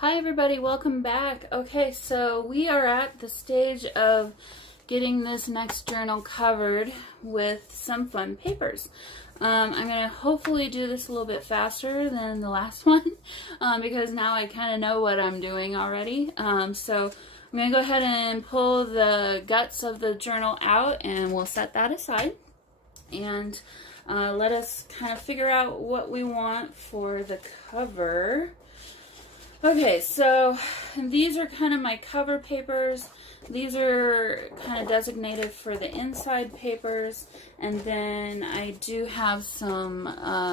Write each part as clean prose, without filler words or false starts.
Hi everybody, welcome back. Okay, so we are at the stage of getting this next journal covered with some fun papers. I'm going to hopefully do this a little bit faster than the last one because now I kind of know what I'm doing already. So I'm going to go ahead and pull the guts of the journal out and we'll set that aside. And let us kind of figure out what we want for the cover. Okay, so these are kind of my cover papers. These are kind of designated for the inside papers. And then I do have some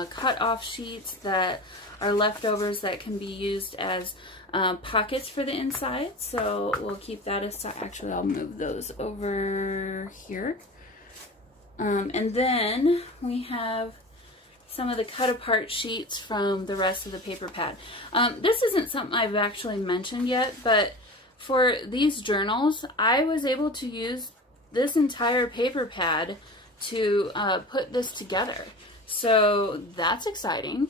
cut off sheets that are leftovers that can be used as pockets for the inside. So we'll keep that aside. Actually, I'll move those over here. And then we have some of the cut apart sheets from the rest of the paper pad. This isn't something I've actually mentioned yet, but for these journals, I was able to use this entire paper pad to put this together. So that's exciting.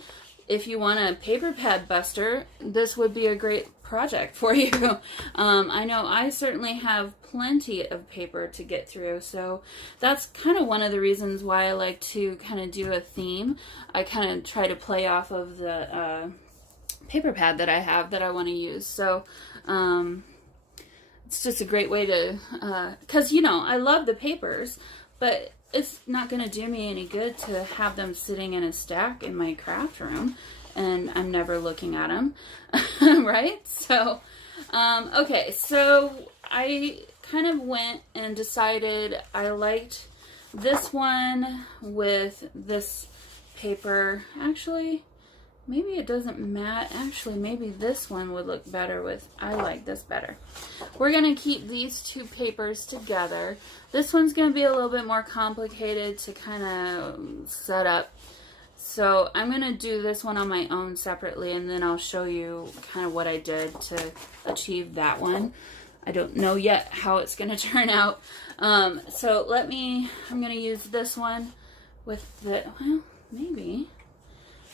If you want a paper pad buster, this would be a great project for you. I know I certainly have plenty of paper to get through, so that's kind of one of the reasons why I like to kind of do a theme. I kind of try to play off of the paper pad that I have that I want to use. So it's just a great way to, because you know, I love the papers, but it's not going to do me any good to have them sitting in a stack in my craft room and I'm never looking at them, right? So, okay, so I kind of went and decided I liked this one with this paper. Actually, maybe it doesn't matter. Actually, maybe this one would look better with, I like this better. We're going to keep these two papers together. This one's going to be a little bit more complicated to kind of set up. So I'm going to do this one on my own separately, and then I'll show you kind of what I did to achieve that one. I don't know yet how it's going to turn out. So I'm going to use this one with the, well, maybe.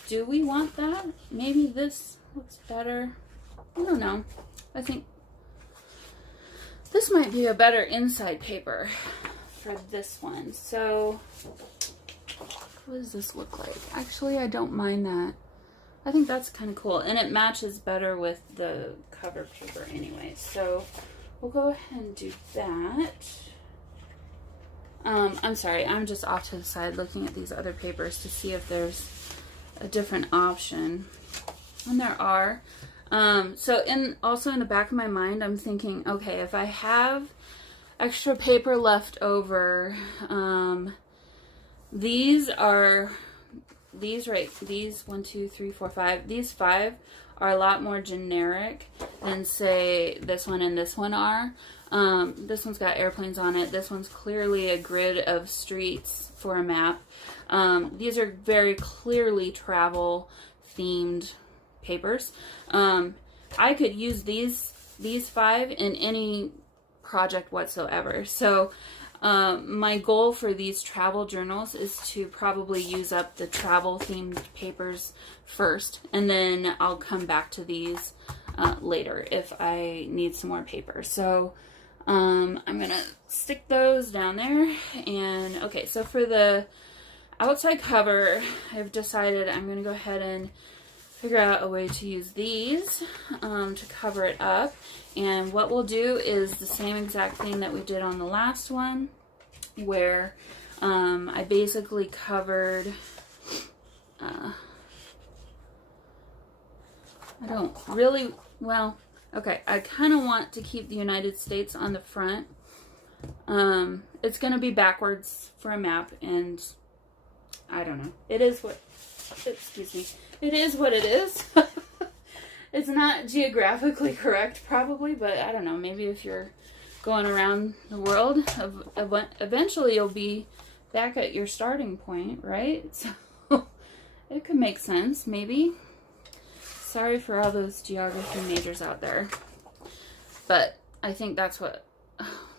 Do we want that? Maybe this looks better. I don't know. I think this might be a better inside paper for this one. So what does this look like? Actually, I don't mind that. I think that's kind of cool. And it matches better with the cover paper anyway. So we'll go ahead and do that. I'm sorry. I'm just off to the side looking at these other papers to see if there's a different option. And there are. So also in the back of my mind, I'm thinking, okay, if I have extra paper left over, these 1, 2, 3, 4, 5, these 5 are a lot more generic than say this one and this one are. This one's got airplanes on it. This one's clearly a grid of streets for a map. These are very clearly travel themed papers. I could use these 5 in any project whatsoever. So my goal for these travel journals is to probably use up the travel themed papers first, and then I'll come back to these later if I need some more paper. So I'm gonna stick those down there. And okay, so for the outside cover, I've decided I'm gonna go ahead and figure out a way to use these to cover it up. And what we'll do is the same exact thing that we did on the last one, where I basically covered, I don't really, well, okay, I kind of want to keep the United States on the front. It's going to be backwards for a map, and I don't know. It is what, excuse me, it is what it is. It's not geographically correct, probably, but I don't know. Maybe if you're going around the world, eventually you'll be back at your starting point, right? So it could make sense, maybe. Sorry for all those geography majors out there. But I think that's what,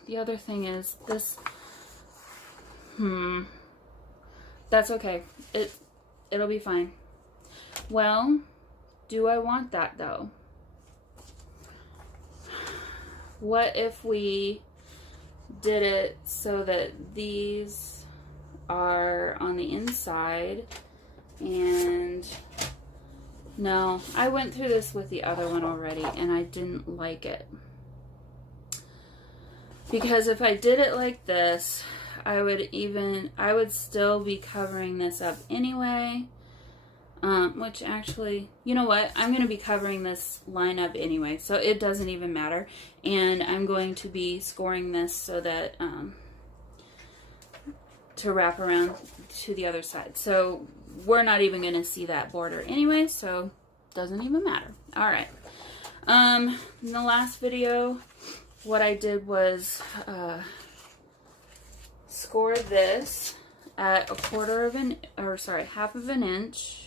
the other thing is this, that's okay. It'll be fine. Well, do I want that though? what if we did it so that these are on the inside? And no, I went through this with the other one already and I didn't like it. Because if I did it like this, I would still be covering this up anyway. Which actually, you know what? I'm going to be covering this line up anyway, so it doesn't even matter. And I'm going to be scoring this so that, to wrap around to the other side. So we're not even going to see that border anyway, so it doesn't even matter. All right. In the last video, what I did was score this at half of an inch.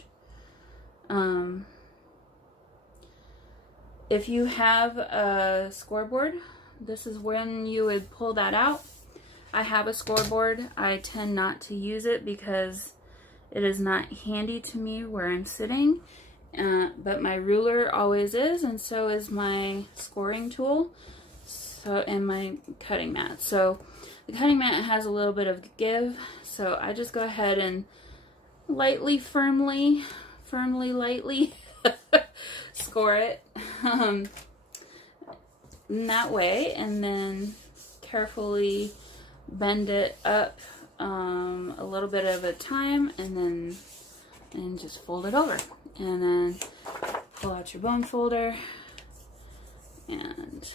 If you have a scoreboard, this is when you would pull that out. I have a scoreboard. I tend not to use it because it is not handy to me where I'm sitting, but my ruler always is, and so is my scoring tool, and my cutting mat. So the cutting mat has a little bit of give, so I just go ahead and lightly, firmly, lightly score it in that way, and then carefully bend it up a little bit at a time, and just fold it over, and then pull out your bone folder and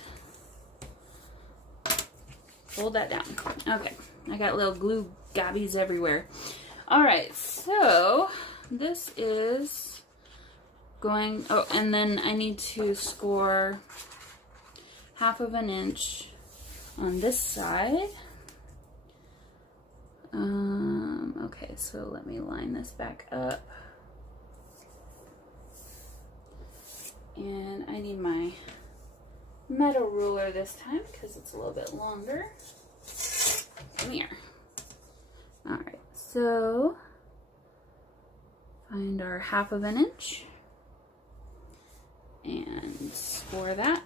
fold that down. Okay, I got little glue gobbies everywhere. All right, so this is going, oh, and then I need to score half of an inch on this side. Okay, so let me line this back up. And I need my metal ruler this time because it's a little bit longer. Come here. All right, so find our half of an inch and score that.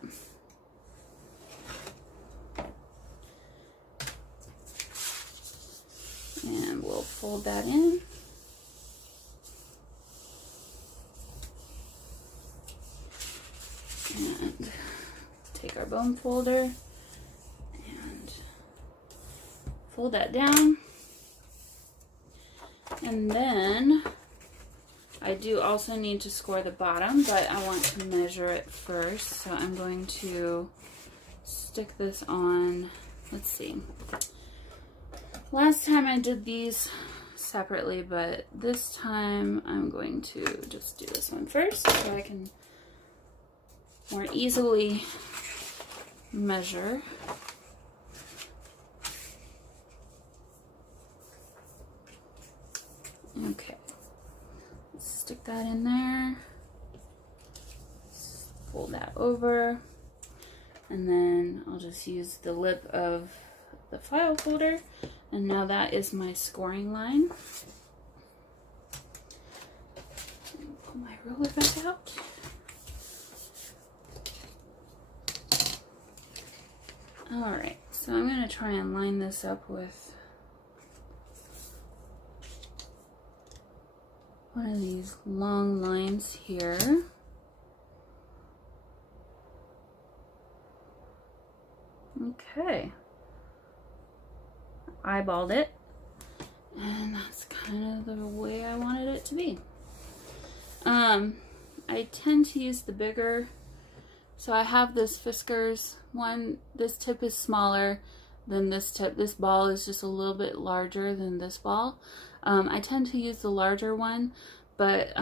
And we'll fold that in. And take our bone folder and fold that down. And then I do also need to score the bottom, but I want to measure it first. So I'm going to stick this on, let's see. Last time I did these separately, but this time I'm going to just do this one first so I can more easily measure. Okay, let's stick that in there, fold that over, and then I'll just use the lip of the file folder. And now that is my scoring line. Pull my ruler back out. Alright, so I'm going to try and line this up with one of these long lines here. Okay. Eyeballed it, and that's kind of the way I wanted it to be. I tend to use the bigger, so I have this Fiskars one. This tip is smaller than this tip. This ball is just a little bit larger than this ball. I tend to use the larger one, but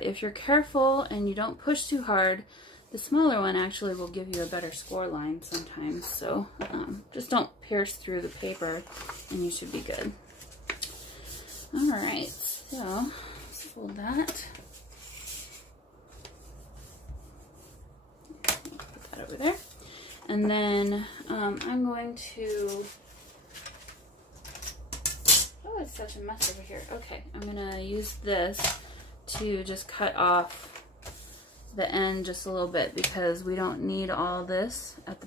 if you're careful and you don't push too hard, the smaller one actually will give you a better score line sometimes. So just don't pierce through the paper and you should be good. All right, so let's fold that. Put that over there. And then I'm going to, oh, it's such a mess over here. Okay, I'm gonna use this to just cut off the end just a little bit because we don't need all this at the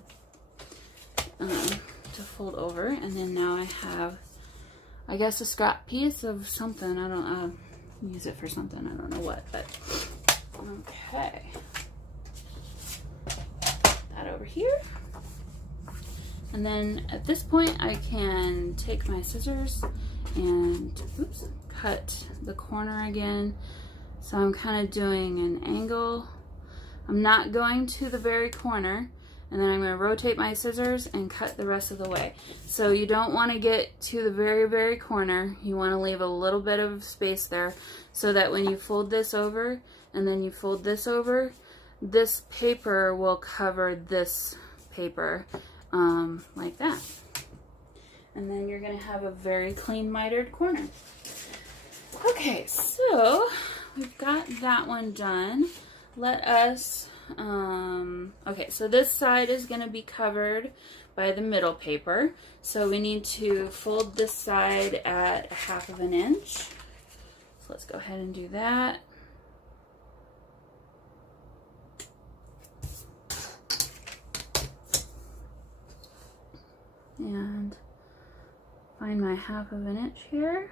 to fold over. And then now I have, I guess, a scrap piece of something. I don't use it for something. I don't know what, but okay. That over here. And then at this point I can take my scissors and cut the corner again. So I'm kind of doing an angle. I'm not going to the very corner, and then I'm going to rotate my scissors and cut the rest of the way. So you don't want to get to the very, very corner. You want to leave a little bit of space there so that when you fold this over and then you fold this over, this paper will cover this paper like that. And then you're going to have a very clean mitered corner. Okay, so we've got that one done. Let us, okay, so this side is going to be covered by the middle paper. So we need to fold this side at 1/2 inch. So let's go ahead and do that. And find my 1/2 inch here.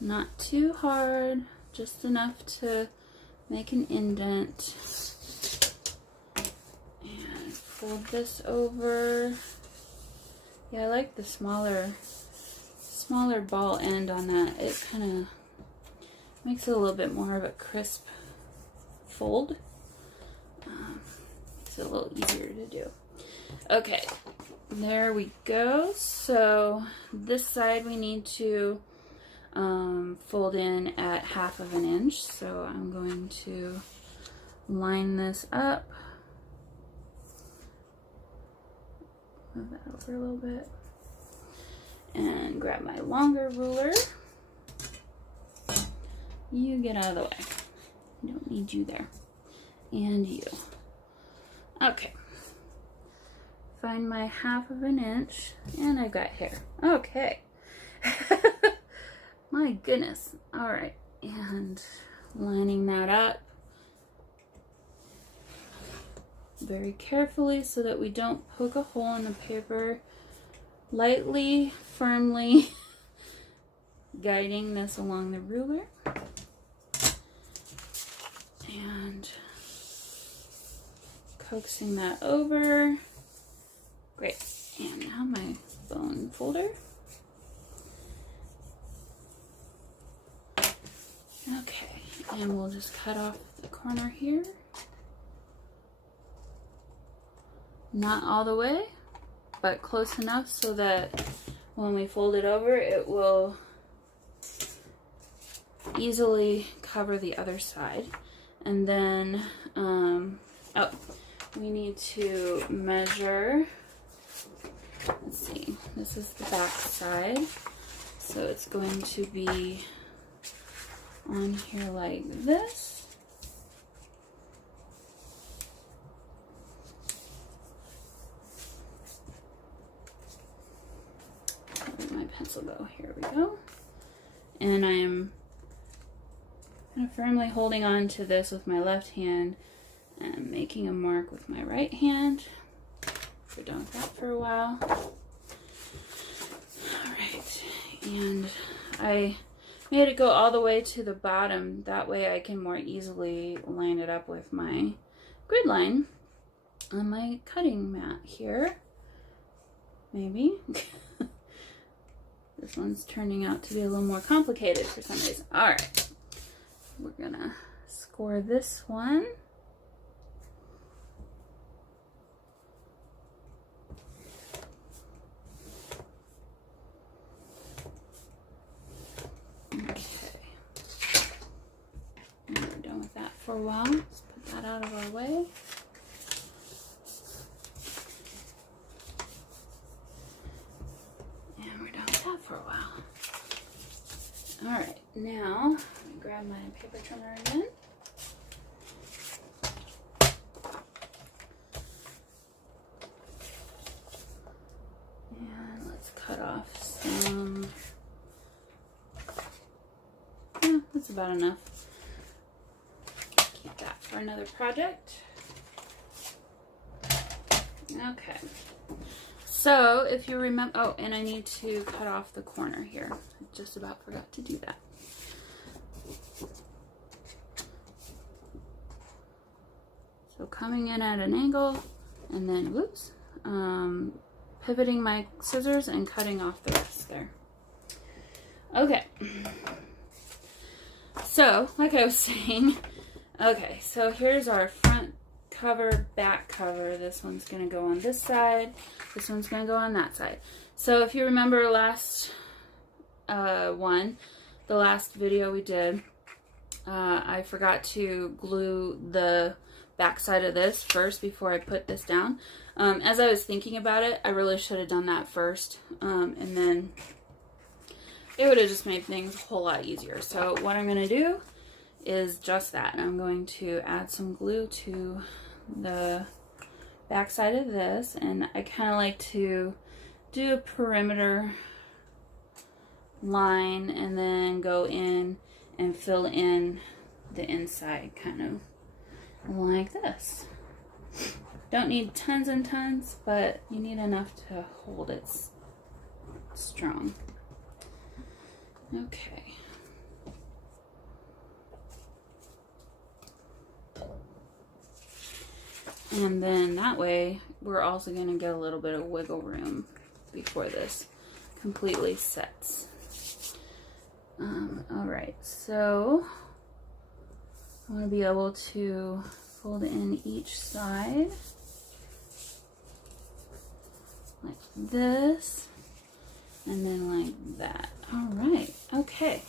Not too hard, just enough to make an indent. And fold this over. Yeah, I like the smaller ball end on that. It kind of makes it a little bit more of a crisp fold. It's a little easier to do. Okay, there we go. So this side we need to fold in at 1/2 inch. So I'm going to line this up. Move that over a little bit. And grab my longer ruler. You get out of the way. I don't need you there. And you. Okay. Find my 1/2 inch. And I've got hair. Okay. My goodness. Alright. And lining that up very carefully so that we don't poke a hole in the paper. Lightly, firmly guiding this along the ruler. And coaxing that over. Great. And now my bone folder. Okay, and we'll just cut off the corner here. Not all the way, but close enough so that when we fold it over, it will easily cover the other side. And then, we need to measure. Let's see, this is the back side. So it's going to be on here like this. Where did my pencil go? Here we go. And I'm kind of firmly holding on to this with my left hand and making a mark with my right hand. We're done with that for a while. Alright, and I made it go all the way to the bottom. That way I can more easily line it up with my grid line on my cutting mat here. Maybe. This one's turning out to be a little more complicated for some reason. Alright, we're gonna score this one. For a while. Let's put that out of our way. And we're done with that for a while. Alright, now let me grab my paper trimmer again. And let's cut off some. That's about enough. keep that for another project. Okay. So if you remember, oh, and I need to cut off the corner here. I just about forgot to do that. So coming in at an angle, and then, whoops, pivoting my scissors and cutting off the rest there. Okay. So, like I was saying, okay, so here's our front cover, back cover. This one's going to go on this side. This one's going to go on that side. So if you remember last the last video we did, I forgot to glue the back side of this first before I put this down. As I was thinking about it, I really should have done that first, and then it would have just made things a whole lot easier. So what I'm going to do is just that. I'm going to add some glue to the back side of this, and I kind of like to do a perimeter line and then go in and fill in the inside kind of like this. Don't need tons and tons, but you need enough to hold it strong. Okay. And then that way, we're also going to get a little bit of wiggle room before this completely sets. Alright, so I want to be able to fold in each side like this, and then like that. Alright, okay.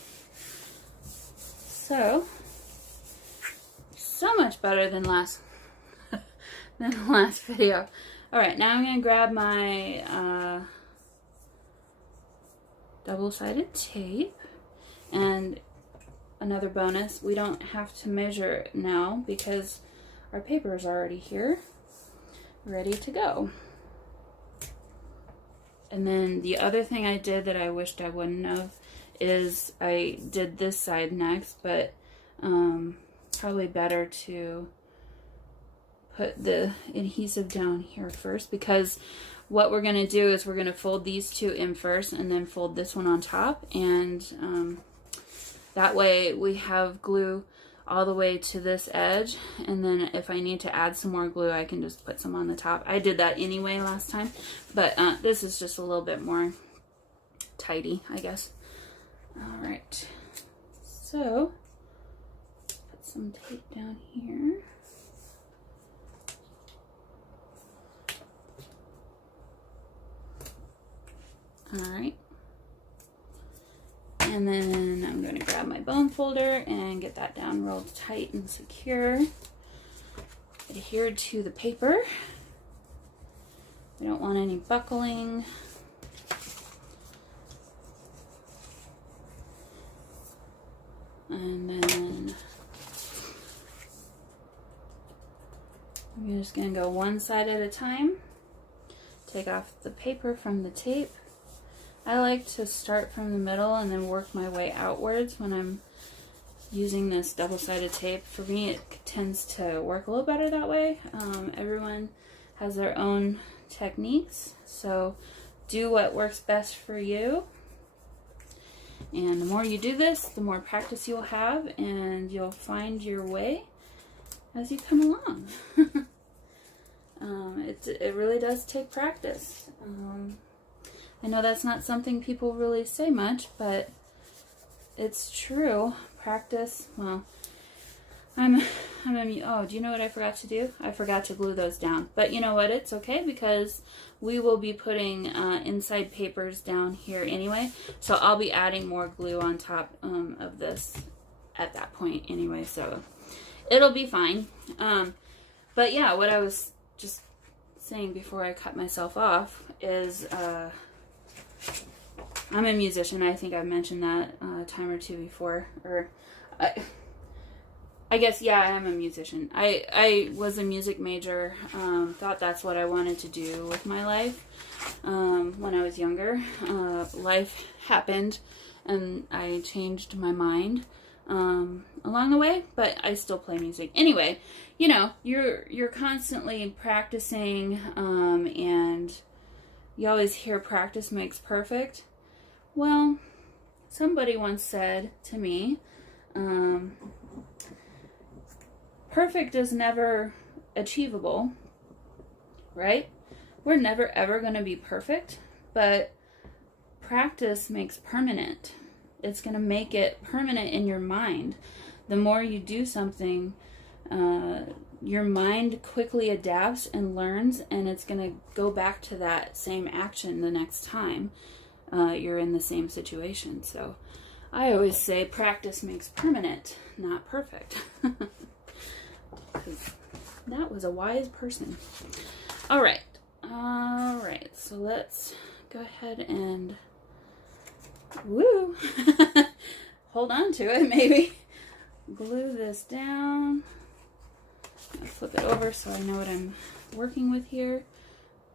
So much better than last than the last video. Alright, now I'm going to grab my double-sided tape, and another bonus, we don't have to measure it now because our paper is already here, ready to go. And then the other thing I did that I wished I wouldn't have is I did this side next, but probably better to put the adhesive down here first, because what we're going to do is we're going to fold these two in first and then fold this one on top, and that way we have glue all the way to this edge, and then if I need to add some more glue, I can just put some on the top. I did that anyway last time, but this is just a little bit more tidy, I guess. Alright, so put some tape down here. Alright, and then I'm going to grab my bone folder and get that down real tight and secure, adhered to the paper. We don't want any buckling. And then I'm just going to go one side at a time. Take off the paper from the tape. I like to start from the middle and then work my way outwards when I'm using this double-sided tape. For me, it tends to work a little better that way. Everyone has their own techniques, so do what works best for you. And the more you do this, the more practice you'll have, and you'll find your way as you come along. It really does take practice. I know that's not something people really say much, but it's true. Practice, well, oh, do you know what I forgot to do? I forgot to glue those down. But you know what? It's okay, because we will be putting inside papers down here anyway. So I'll be adding more glue on top of this at that point anyway. So it'll be fine. But yeah, what I was just saying before I cut myself off is I'm a musician. I think I've mentioned that a time or two before. Or I guess, yeah, I am a musician. I was a music major. Thought that's what I wanted to do with my life when I was younger. Life happened and I changed my mind. along the way, but I still play music. Anyway, you know, you're constantly practicing, and you always hear practice makes perfect. Well, somebody once said to me, perfect is never achievable, right? We're never ever going to be perfect, but practice makes permanent. It's going to make it permanent in your mind. The more you do something, your mind quickly adapts and learns, and it's going to go back to that same action the next time you're in the same situation. So I always say practice makes permanent, not perfect. Because that was a wise person. All right, so let's go ahead and hold on to it, maybe glue this down. I'll flip it over so I know what I'm working with here.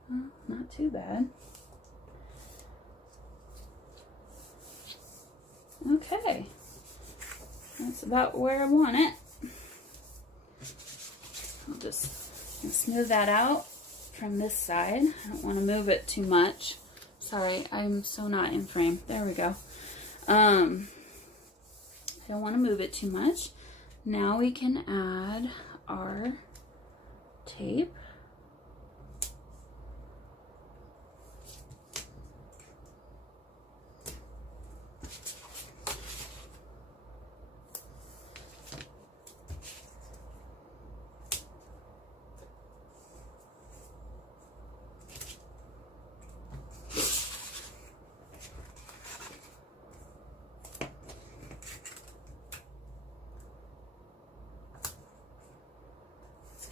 Well, not too bad. Okay, that's about where I want it. I'll just smooth that out from this side. I don't want to move it too much. Sorry, I'm so not in frame. There we go. I don't want to move it too much. Now we can add our tape.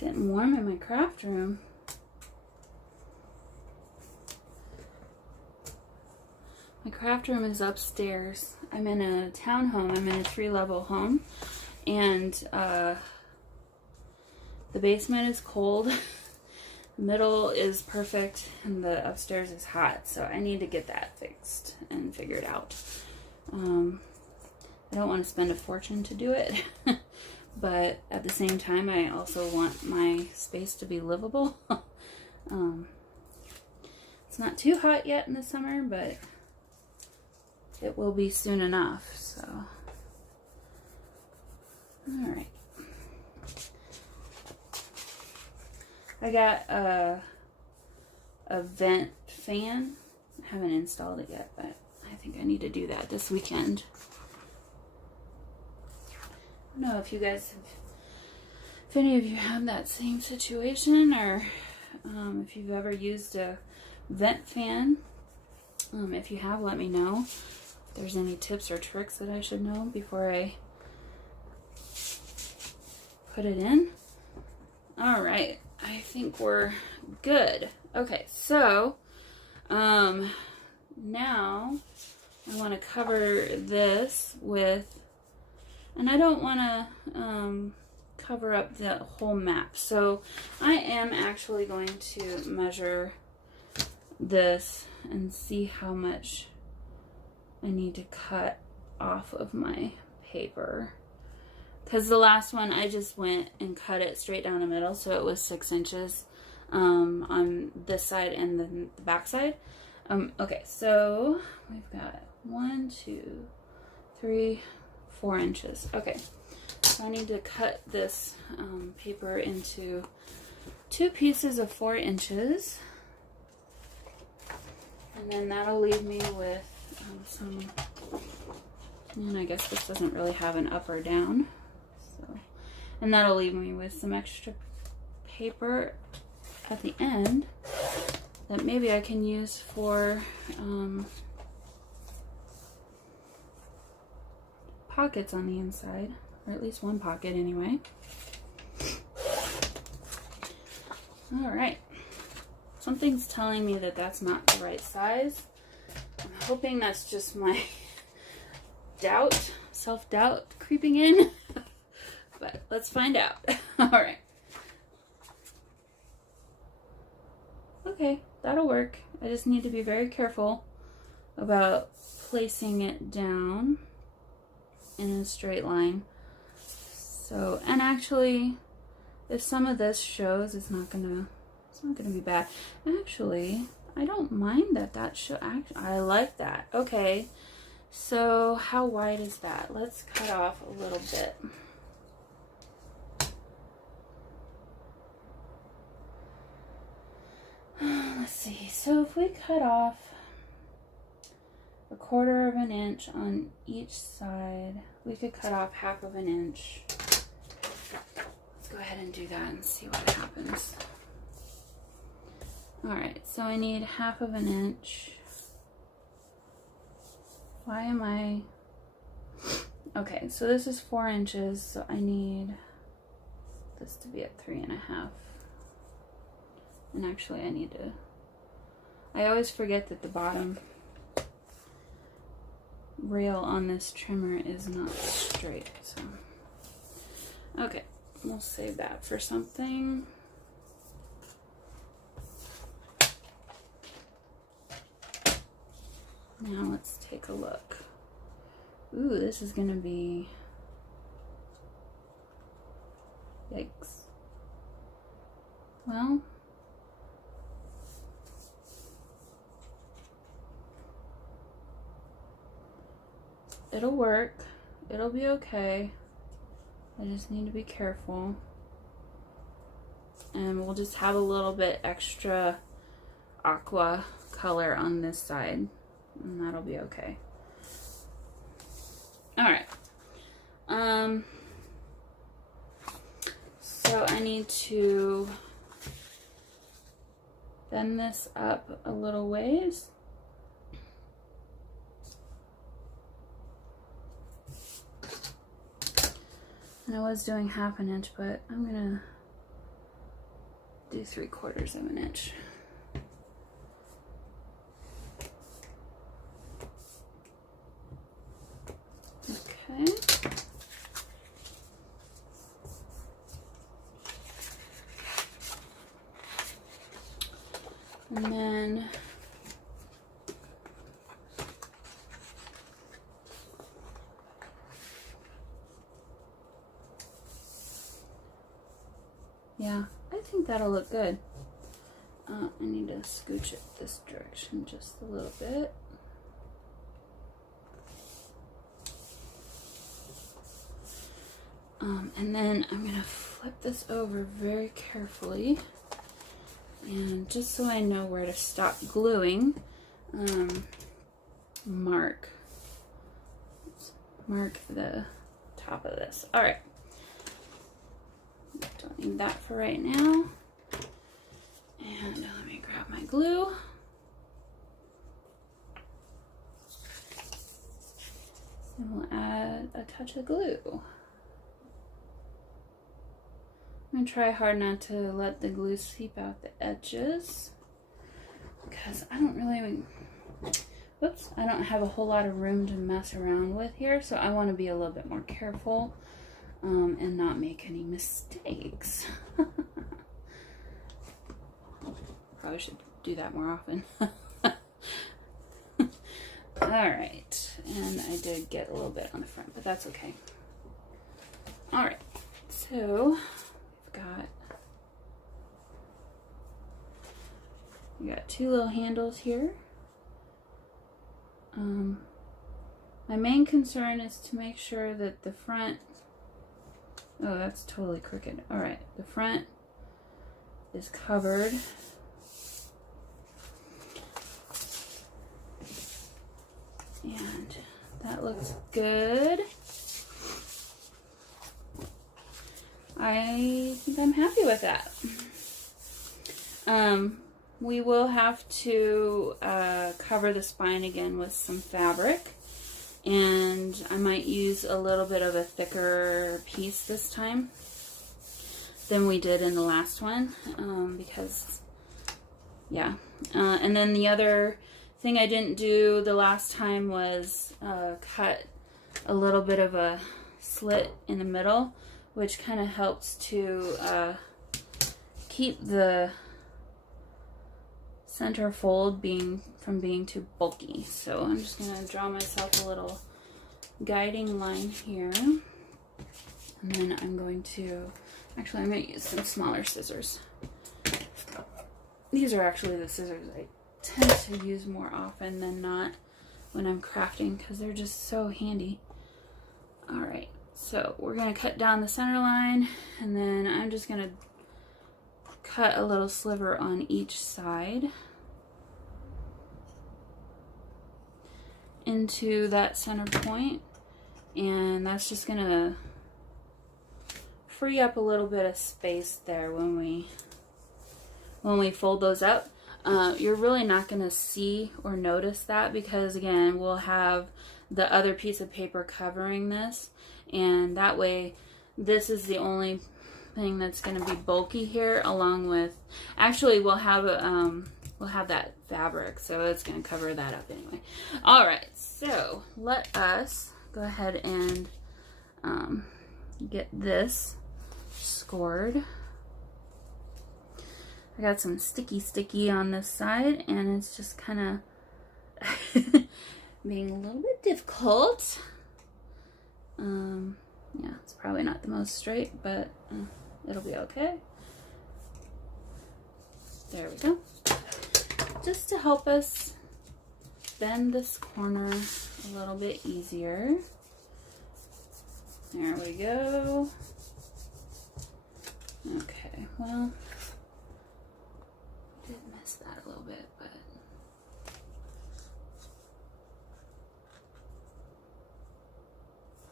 Getting warm in my craft room. My craft room is upstairs. I'm in a townhome. I'm in a 3-level home, and the basement is cold. The middle is perfect, and the upstairs is hot. So I need to get that fixed and figured out. I don't want to spend a fortune to do it. But at the same time, I also want my space to be livable. It's not too hot yet in the summer, but it will be soon enough. So, all right. I got a vent fan. I haven't installed it yet, but I think I need to do that this weekend. I don't know if you guys have, if any of you have that same situation, or if you've ever used a vent fan. If you have, let me know if there's any tips or tricks that I should know before I put it in. All right, I think we're good. Okay, so now I want to cover this with, and I don't want to cover up the whole map. So I am actually going to measure this and see how much I need to cut off of my paper. Because the last one, I just went and cut it straight down the middle, so it was 6 inches on this side and then the back side. Okay, so we've got 1, 2, 3, 4 inches. Okay, so I need to cut this paper into 2 pieces of 4 inches, and then that'll leave me with some, and I guess this doesn't really have an up or down, so, and that'll leave me with some extra paper at the end that maybe I can use for pockets on the inside, or at least one pocket anyway. All right, something's telling me that that's not the right size. I'm hoping that's just my doubt, self-doubt creeping in, but let's find out. All right. Okay, that'll work. I just need to be very careful about placing it down. in a straight line. So, and actually, if some of this shows, it's not gonna be bad. Actually, I don't mind that show. I like that. Okay, so how wide is that? Let's cut off a little bit. Let's see. So if we cut off 1/4 of an inch on each side, we could cut off 1/2 of an inch. Let's go ahead and do that and see what happens. Alright, so I need 1/2 of an inch. Why am I... Okay, so this is 4 inches, so I need this to be at 3.5. And actually I need to... I always forget that the bottom rail on this trimmer is not straight, so... Okay, we'll save that for something. Now let's take a look. Ooh, this is gonna be... Yikes. Well... It'll work. It'll be okay. I just need to be careful. And we'll just have a little bit extra aqua color on this side. And that'll be okay. Alright. So I need to bend this up a little ways. And I was doing 1/2 an inch, but I'm gonna do 3/4 of an inch. Okay. And then yeah, I think that'll look good. I need to scooch it this direction just a little bit. And then I'm gonna flip this over very carefully. And just so I know where to stop gluing, mark the top of this. All right. Don't need that for right now. And let me grab my glue. And we'll add a touch of glue. I'm gonna try hard not to let the glue seep out the edges, because I don't really, whoops, I don't have a whole lot of room to mess around with here, so I want to be a little bit more careful and not make any mistakes. Probably should do that more often. Alright, and I did get a little bit on the front, but that's okay. Alright, so we got 2 little handles here. My main concern is to make sure that the front, oh, that's totally crooked. All right, the front is covered. And that looks good. I think I'm happy with that. We will have to cover the spine again with some fabric, and I might use a little bit of a thicker piece this time than we did in the last one, because yeah. And then the other thing I didn't do the last time was cut a little bit of a slit in the middle, which kind of helps to keep the center fold from being too bulky. So I'm just going to draw myself a little guiding line here. And then I'm going to, actually I'm going to use some smaller scissors. These are actually the scissors I tend to use more often than not when I'm crafting because they're just so handy. All right, so we're going to cut down the center line, and then I'm just going to cut a little sliver on each side into that center point, and that's just going to free up a little bit of space there when we fold those up. You're really not going to see or notice that because, again, we'll have the other piece of paper covering this, and that way this is the only thing that's going to be bulky here, along with, actually we'll have that fabric, so it's going to cover that up anyway. All right, so let us go ahead and get this scored. I got some sticky on this side, and it's just kind of being a little bit difficult. Yeah, it's probably not the most straight, but it'll be okay. There we go. Just to help us bend this corner a little bit easier. There we go. Okay, well, did miss that a little bit, but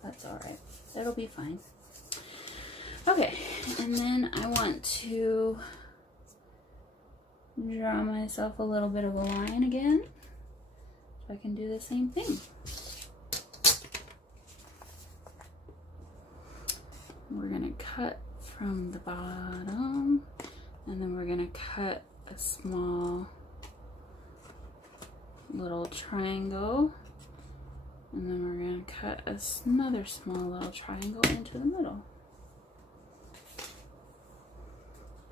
that's all right. It'll be fine. Okay, and then I want to draw myself a little bit of a line again, so I can do the same thing. We're gonna cut from the bottom, and then we're gonna cut a small little triangle, and then we're going to cut another small little triangle into the middle.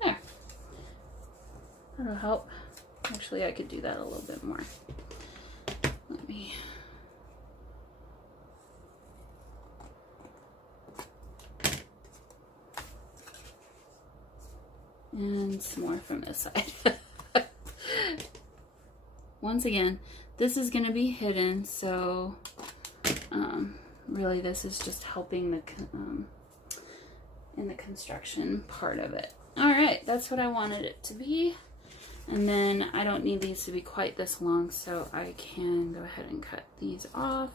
There. That'll help. Actually, I could do that a little bit more. Let me... And some more from this side. Once again, this is going to be hidden, so really this is just helping the in the construction part of it. All right, that's what I wanted it to be. And then I don't need these to be quite this long, so I can go ahead and cut these off.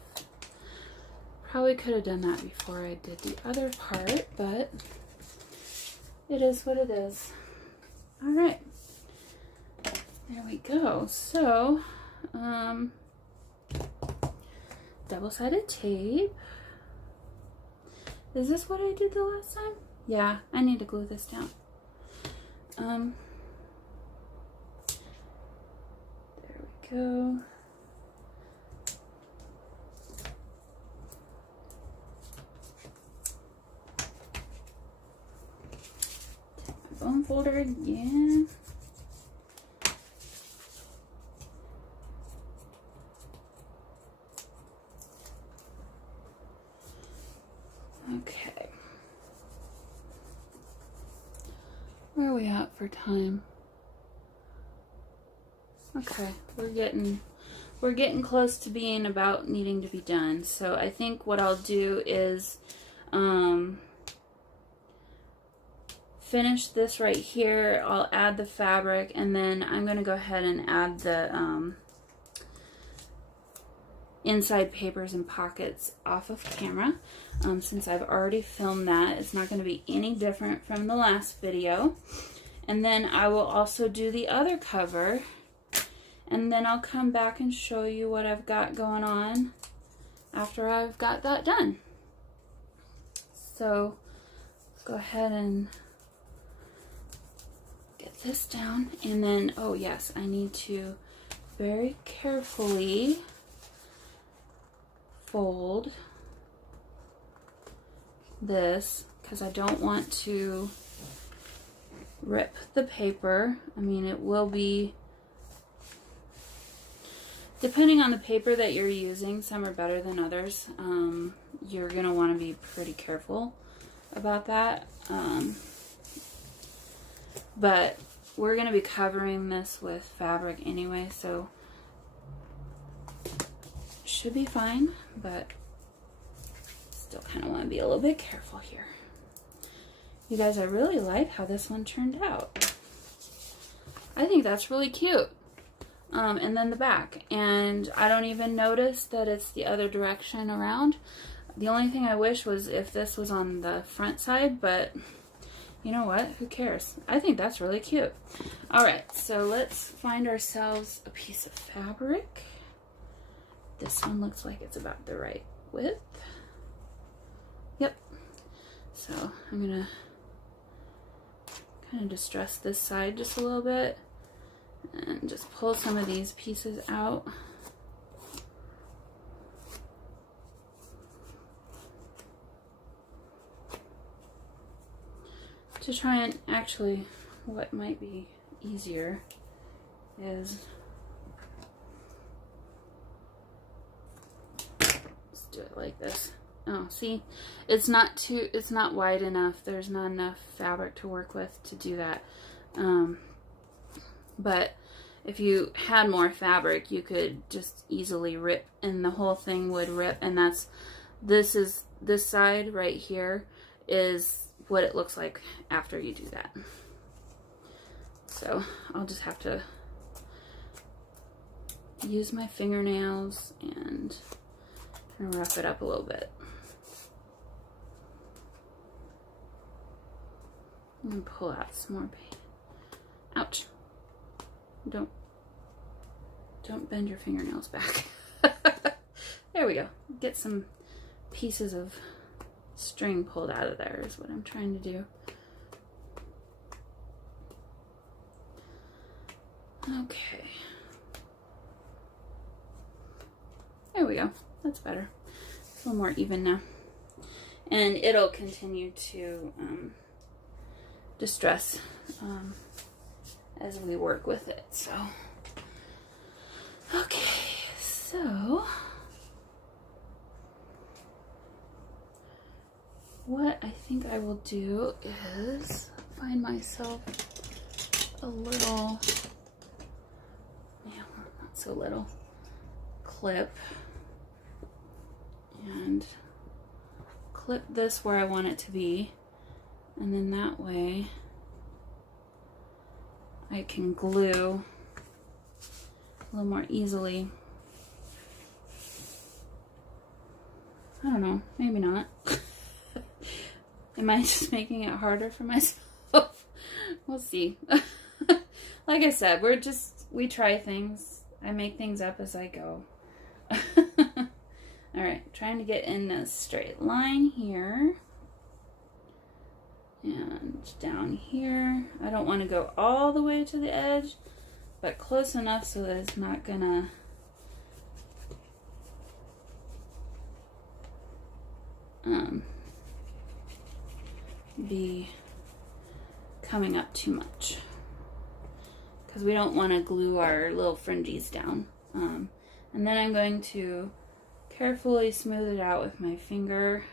Probably could have done that before I did the other part, but it is what it is. All right, there we go. So, double-sided tape. Is this what I did the last time? Yeah, I need to glue this down. There we go. Take my bone folder again. Okay. Where are we at for time? Okay, we're getting close to being about needing to be done. So I think what I'll do is finish this right here. I'll add the fabric, and then I'm going to go ahead and add the inside papers and pockets off of camera. Since I've already filmed that, it's not going to be any different from the last video. And then I will also do the other cover, and then I'll come back and show you what I've got going on after I've got that done. So go ahead and get this down, and then, oh yes, I need to very carefully fold this because I don't want to rip the paper. I mean, it will be Depending on the paper that you're using, some are better than others. You're going to want to be pretty careful about that. But we're going to be covering this with fabric anyway, so should be fine, but still kind of want to be a little bit careful here. You guys, I really like how this one turned out. I think that's really cute. And then the back, and I don't even notice that it's the other direction around. The only thing I wish was if this was on the front side, but you know what? Who cares? I think that's really cute. All right, so let's find ourselves a piece of fabric. This one looks like it's about the right width. Yep. So I'm gonna kind of distress this side just a little bit and just pull some of these pieces out. To try and actually, what might be easier is, let's do it like this. Oh, see, it's not wide enough. There's not enough fabric to work with to do that. But if you had more fabric, you could just easily rip, and the whole thing would rip. And this side right here is what it looks like after you do that. So I'll just have to use my fingernails and rough it up a little bit. I'm gonna pull out some more paint. Ouch. Don't bend your fingernails back. There we go. Get some pieces of string pulled out of there is what I'm trying to do. Okay. There we go. That's better. It's a little more even now. And it'll continue to distress as we work with it. So, okay. So, what I think I will do is find myself a little, yeah, not so little, clip and clip this where I want it to be, and then that way I can glue a little more easily. I don't know, maybe not. Am I just making it harder for myself? We'll see. Like I said, we try things. I make things up as I go. Alright, trying to get in a straight line here. And down here. I don't want to go all the way to the edge, but close enough so that it's not gonna be coming up too much, because we don't want to glue our little fringes down. And then I'm going to carefully smooth it out with my finger,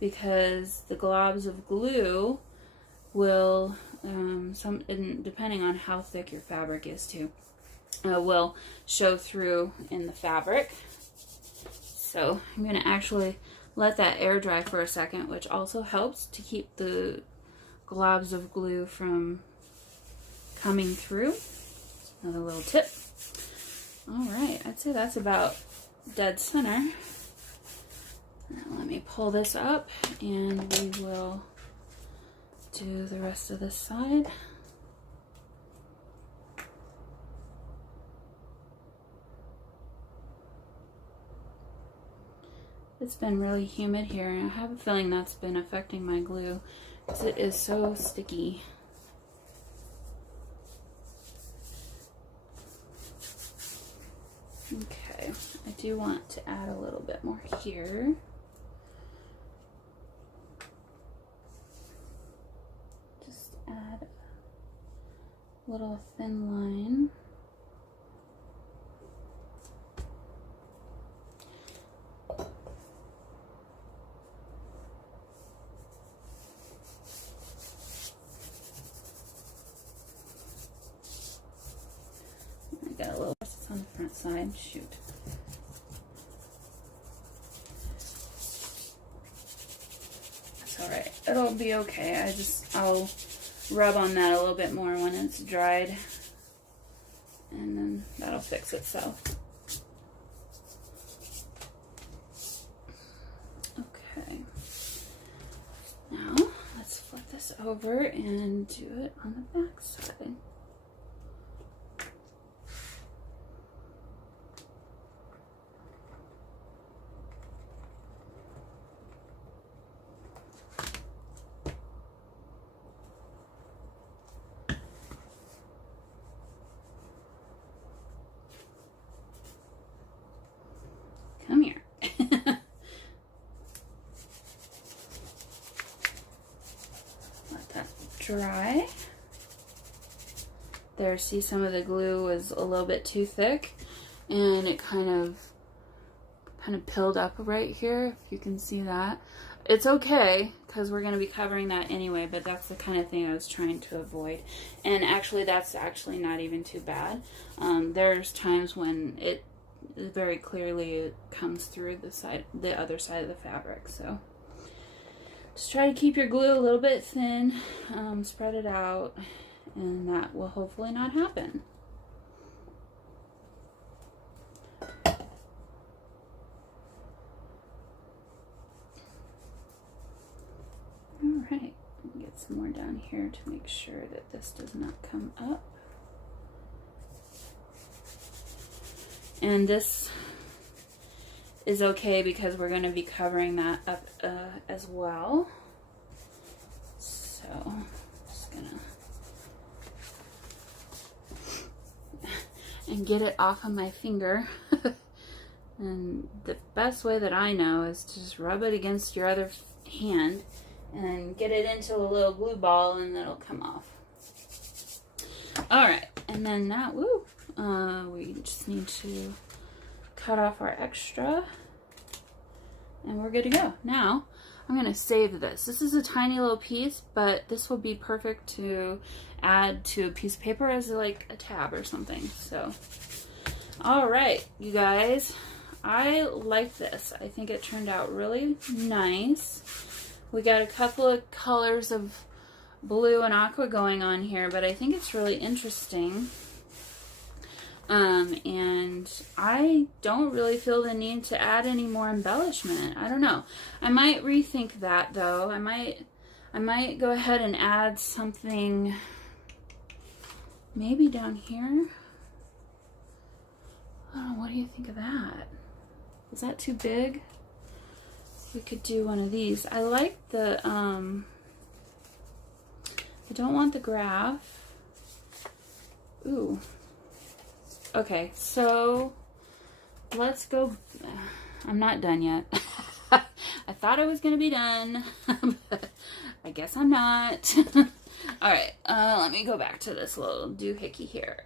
because the globs of glue will, depending on how thick your fabric is too, will show through in the fabric. So I'm going to actually let that air dry for a second, which also helps to keep the globs of glue from coming through. Another little tip. Alright, I'd say that's about dead center. Now let me pull this up and we will do the rest of this side. It's been really humid here, and I have a feeling that's been affecting my glue because it is so sticky. Okay, I do want to add a little bit more here. Just add a little thin line. side. Shoot. That's all right. It'll be okay. I'll rub on that a little bit more when it's dried, and then that'll fix itself. Okay. Now let's flip this over and do it on the back side. Come here. Let that dry. There, see, some of the glue was a little bit too thick, and it kind of pilled up right here, if you can see that. It's okay, because we're going to be covering that anyway, but that's the kind of thing I was trying to avoid. And actually, that's actually not even too bad. There's times when it very clearly comes through the other side of the fabric. So just try to keep your glue a little bit thin, spread it out, and that will hopefully not happen. All right, get some more down here to make sure that this does not come up. And this is okay because we're going to be covering that up as well. So, just gonna and get it off of my finger. And the best way that I know is to just rub it against your other hand and get it into a little glue ball, and it'll come off. All right, and then that, we just need to cut off our extra, and we're good to go. Now, I'm going to save this. This is a tiny little piece, but this will be perfect to add to a piece of paper as like a tab or something. So, all right, you guys, I like this. I think it turned out really nice. We got a couple of colors of blue and aqua going on here, but I think it's really interesting. And I don't really feel the need to add any more embellishment. I don't know. I might rethink that though. I might go ahead and add something maybe down here. Oh, what do you think of that? Is that too big? We could do one of these. I like the, I don't want the graph. Ooh. Okay, so let's go. I'm not done yet. I thought I was going to be done, but I guess I'm not. All right, let me go back to this little doohickey here.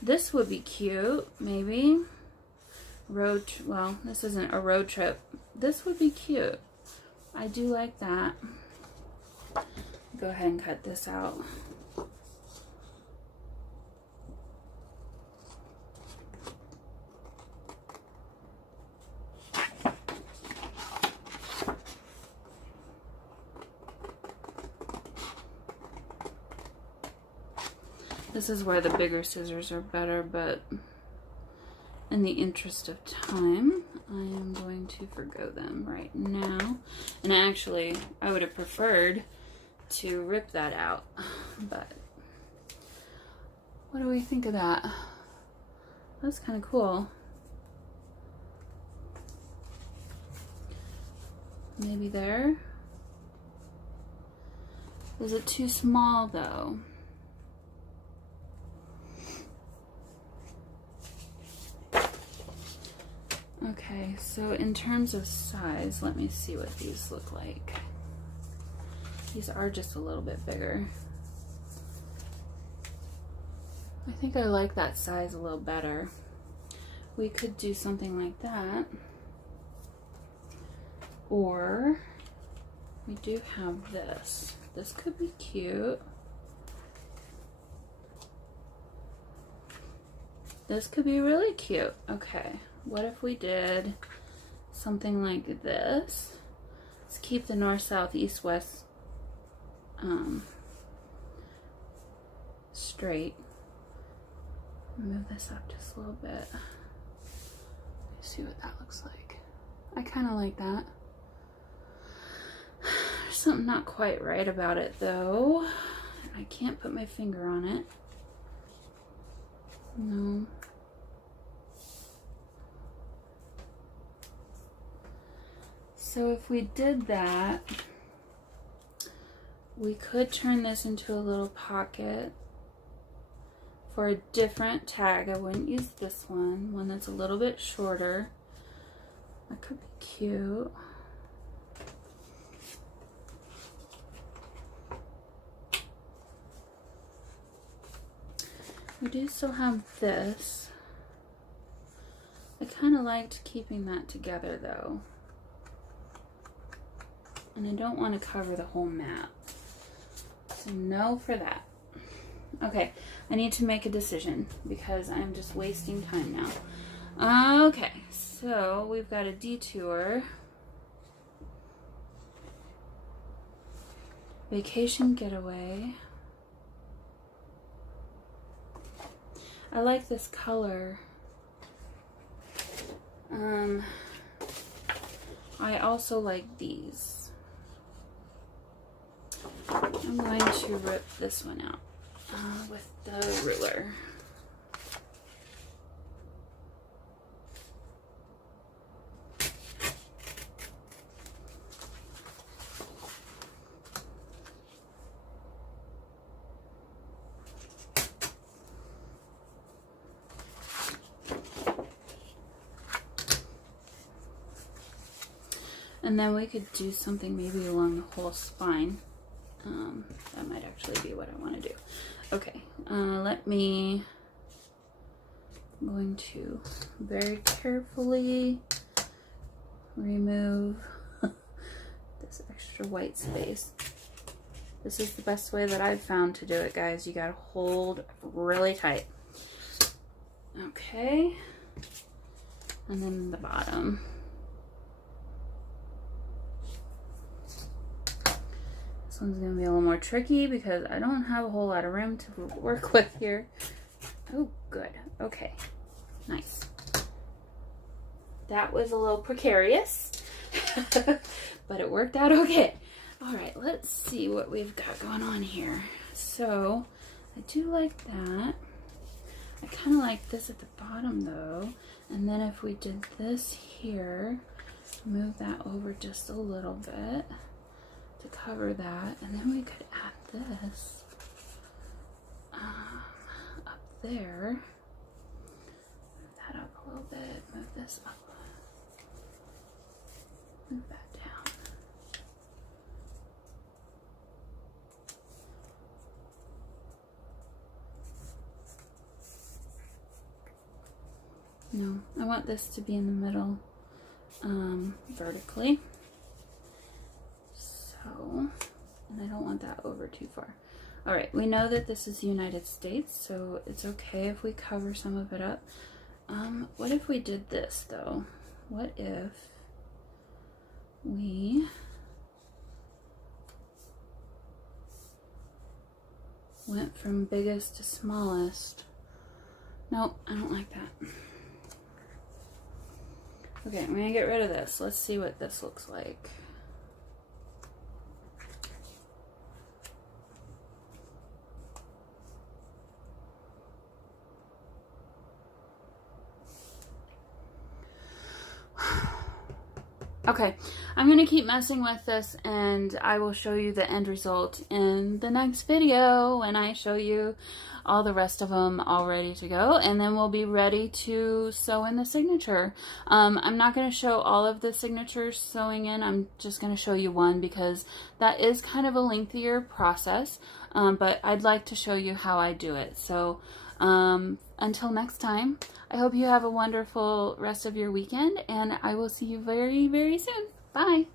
This would be cute, maybe. Well, this isn't a road trip. This would be cute. I do like that. Go ahead and cut this out. This is where the bigger scissors are better, but in the interest of time, I am going to forgo them right now. And actually, I would have preferred to rip that out, but what do we think of that? That's kind of cool. Maybe there. Is it too small though? Okay, so in terms of size, let me see what these look like. These are just a little bit bigger. I think I like that size a little better. We could do something like that. Or we do have this. This could be cute. This could be really cute. Okay, what if we did something like this? Let's keep the north, south, east, west straight. Move this up just a little bit. See what that looks like. I kind of like that. There's something not quite right about it though. I can't put my finger on it. No. So if we did that, we could turn this into a little pocket for a different tag. I wouldn't use this one that's a little bit shorter. That could be cute. We do still have this. I kind of liked keeping that together though. And I don't want to cover the whole map. So no for that. Okay, I need to make a decision because I'm just wasting time now. Okay, so we've got a detour. Vacation getaway. I like this color. I also like these. I'm going to rip this one out with the ruler. And then we could do something maybe along the whole spine. That might actually be what I want to do. Okay, I'm going to very carefully remove this extra white space. This is the best way that I've found to do it, guys. You gotta hold really tight. Okay, and then the bottom. This one's gonna be a little more tricky because I don't have a whole lot of room to work with here. Oh, good. Okay, nice. That was a little precarious, but it worked out okay. All right, let's see what we've got going on here. So I do like that. I kind of like this at the bottom though. And then if we did this here, move that over just a little bit to cover that, and then we could add this up there. Move that up a little bit, move this up, move that down. No, I want this to be in the middle vertically. And I don't want that over too far. All right, we know that this is the United States, so it's okay if we cover some of it up. What if we did this though? What if we went from biggest to smallest? Nope, I don't like that. Okay, I'm gonna get rid of this. Let's see what this looks like. Okay, I'm going to keep messing with this and I will show you the end result in the next video when I show you all the rest of them all ready to go, and then we'll be ready to sew in the signature. I'm not going to show all of the signatures sewing in, I'm just going to show you one because that is kind of a lengthier process, but I'd like to show you how I do it. So until next time, I hope you have a wonderful rest of your weekend, and I will see you very, very soon. Bye.